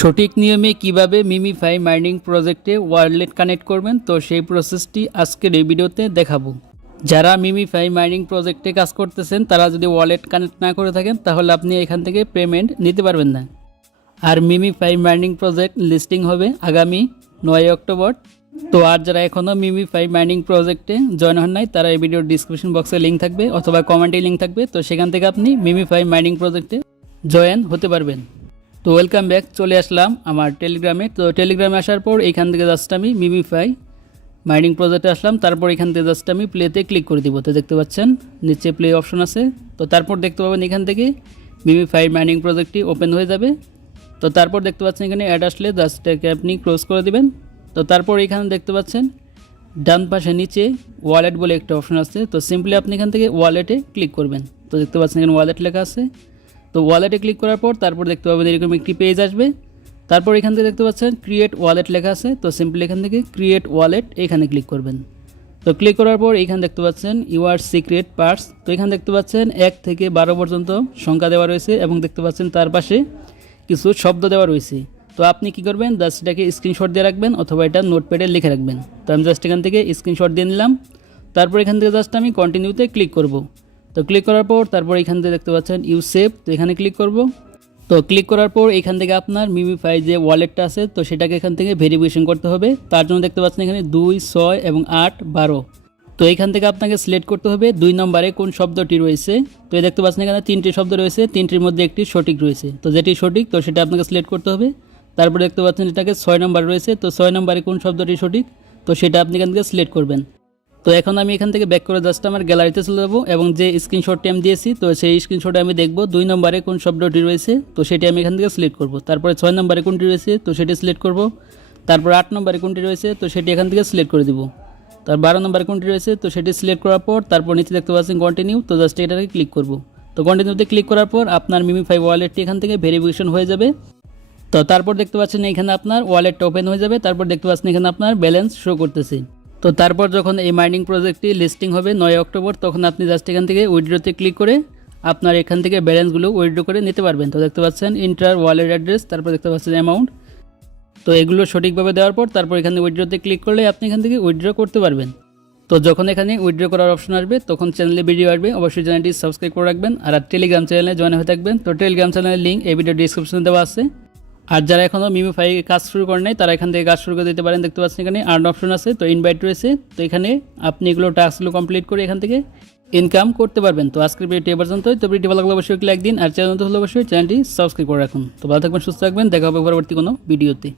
সঠিক নিয়মে কিভাবে মিমিফাই মাইনিং প্রজেক্টে ওয়ালেট কানেক্ট করবেন, তো সেই প্রসেসটি আজকের এই ভিডিওতে দেখাবো। যারা মিমিফাই মাইনিং প্রজেক্টে কাজ করতেছেন তারা যদি ওয়ালেট কানেক্ট না করে থাকেন তাহলে আপনি এখান থেকে পেমেন্ট নিতে পারবেন না। আর মিমিফাই মাইনিং প্রজেক্ট লিস্টিং হবে আগামী 9 অক্টোবর। তো আর যারা এখনও মিমিফাই মাইনিং প্রজেক্টে জয়েন হন নাই তারা এই ভিডিওর ডিসক্রিপশন বক্সে লিঙ্ক থাকবে অথবা কমেন্টে লিঙ্ক থাকবে, তো সেখান থেকে আপনি মিমিফাই মাইনিং প্রজেক্টে জয়েন হতে পারবেন। তো ওয়েলকাম ব্যাক, চলে আসলাম আমার টেলিগ্রামে। তো টেলিগ্রামে আসার পর এইখান থেকে জাস্ট আমি মিমিফাই মাইনিং প্রজেক্টে আসলাম, তারপর এখান থেকে জাস্ট আমি প্লেতে ক্লিক করে দিব। তো দেখতে পাচ্ছেন নিচে প্লে অপশন আছে, তো তারপর দেখতে পাবেন এখান থেকে মিমিফাই মাইনিং প্রজেক্টটি ওপেন হয়ে যাবে। তো তারপর দেখতে পাচ্ছেন এখানে অ্যাড আসলে জাস্ট এটাকে আপনি ক্লোজ করে দিবেন। তো তারপর এখানে দেখতে পাচ্ছেন ডান পাশে নিচে ওয়ালেট বলে একটা অপশন আছে, তো সিম্পলি আপনি এখান থেকে ওয়ালেটে ক্লিক করবেন। তো দেখতে পাচ্ছেন এখানে ওয়ালেট লেখা আছে, তো ওয়ালেটে ক্লিক করার পর তারপর দেখতে পাবেন এরকম একটি পেজ আসবে। তারপর এখান থেকে দেখতে পাচ্ছেন ক্রিয়েট ওয়ালেট লেখা আছে, তো সিম্পলি এখান থেকে ক্রিয়েট ওয়ালেট এখানে ক্লিক করবেন। তো ক্লিক করার পর এখানে দেখতে পাচ্ছেন ইউর সিক্রেট পার্টস, তো এখানে দেখতে পাচ্ছেন 1 থেকে 12 পর্যন্ত সংখ্যা দেওয়া রয়েছে এবং দেখতে পাচ্ছেন তার পাশে কিছু শব্দ দেওয়া রয়েছে। তো আপনি কি করবেন, জাস্ট এটাকে স্ক্রিনশট দিয়ে রাখবেন অথবা এটা নোটপ্যাডে লিখে রাখবেন। তো আমি জাস্ট এখান থেকে স্ক্রিনশট দিয়ে নিলাম। তারপর এখান থেকে জাস্ট আমি কন্টিনিউতে ক্লিক করব। তো ক্লিক করার পর তারপর এখান থেকে দেখতে পাচ্ছেন ইউ সেভ, তো এখানে ক্লিক করব। তো ক্লিক করার পর এখান থেকে আপনার মিমিফাই যে ওয়ালেটটা আছে তো সেটাকে এখান থেকে ভেরিফিকেশন করতে হবে। তার জন্য দেখতে পাচ্ছেন এখানে 2, 6 এবং 8, 12। তো এখান থেকে আপনাকে সিলেক্ট করতে হবে 2 নম্বরে কোন শব্দটি রয়েছে। তো এই দেখতে পাচ্ছেন এখানে 3টি শব্দ রয়েছে, 3টির মধ্যে একটি সঠিক রয়েছে, তো যেটি সঠিক তো সেটা আপনাকে সিলেক্ট করতে হবে। তারপর দেখতে পাচ্ছেন এটাকে 6 নম্বর রয়েছে, তো 6 নম্বরে কোন শব্দটি সঠিক তো সেটা আপনি এখান থেকে সিলেক্ট করবেন। তো এখন আমি এখান থেকে ব্যাক করে জাস্ট আমার গ্যালারিতে চলে যাবো এবং যে স্ক্রিনশটটি আমি দিয়েছি তো সেই স্ক্রিনশটে আমি দেখব 2 নম্বরে কোন শব্দটি রয়েছে, তো সেটি আমি এখান থেকে সিলেক্ট করব। তারপরে 6 নম্বরে কোনটি রয়েছে তো সেটি সিলেক্ট করব। তারপর 8 নম্বরে কোনটি রয়েছে তো সেটি এখান থেকে সিলেক্ট করে দিব। তার 12 নম্বরে কোনটি রয়েছে তো সেটি সিলেক্ট করার পর তারপর নিচে দেখতে পাচ্ছেন কন্টিনিউ, তো জাস্ট এটাকে ক্লিক করব। তো কন্টিনিউতে ক্লিক করার পর আপনার মিমিফাই ওয়ালেটটি এখান থেকে ভেরিফিকেশন হয়ে যাবে। তো তারপর দেখতে পাচ্ছেন এখানে আপনার ওয়ালেটটা ওপেন হয়ে যাবে। তারপর দেখতে পাচ্ছেন এখানে আপনার ব্যালেন্স শো করতেছে। তো তারপর যখন এই মাইনিং প্রজেক্টটি লিস্টিং হবে 9 অক্টোবর তখন আপনি জাস্ট এখান থেকে উইথড্রতে ক্লিক করে আপনার এখান থেকে ব্যালেন্সগুলো উইথড্র করে নিতে পারবেন। তো দেখতে পাচ্ছেন ইন্টার ওয়ালেট অ্যাড্রেস, তারপর দেখতে পাচ্ছেন অ্যামাউন্ট। তো এগুলো সঠিকভাবে দেওয়ার পর তারপর এখানে উইথড্রতে ক্লিক করলে আপনি এখান থেকে উইথড্র করতে পারবেন। তো যখন এখানে উইথড্র করার অপশন আসবে তখন চ্যানেলে ভিডিও আসবে, অবশ্যই চ্যানেলটি সাবস্ক্রাইব করে রাখবেন। আর টেলিগ্রাম চ্যানেলে জয়েন হয়ে থাকবেন, তো টেলিগ্রাম চ্যানেলের লিঙ্ক এই ভিডিও ডিসক্রিপশনে দেওয়া আছে। আর যারা এখনও মিমিফাই কাজ শুরু করেন নাই তারা এখান থেকে কাজ শুরু করে দিতে পারেন। দেখতে পাচ্ছেন এখানে আর্ন অপশন আছে, তো ইনভাইট রয়েছে, তো এখানে আপনি এগুলো টাস্কগুলো কমপ্লিট করে এখান থেকে ইনকাম করতে পারবেন। তো আজকের ভিডিওটি এ পর্যন্তই। তো ভিডিওটি ভালো লাগলে অবশ্যই লাইক দিন, আর চ্যানেল হলে অবশ্যই চ্যানেলটি সাবস্ক্রাইব করে রাখুন। তো ভালো থাকবেন, সুস্থ থাকবেন, দেখা হবে পরবর্তী কোনো ভিডিওতে।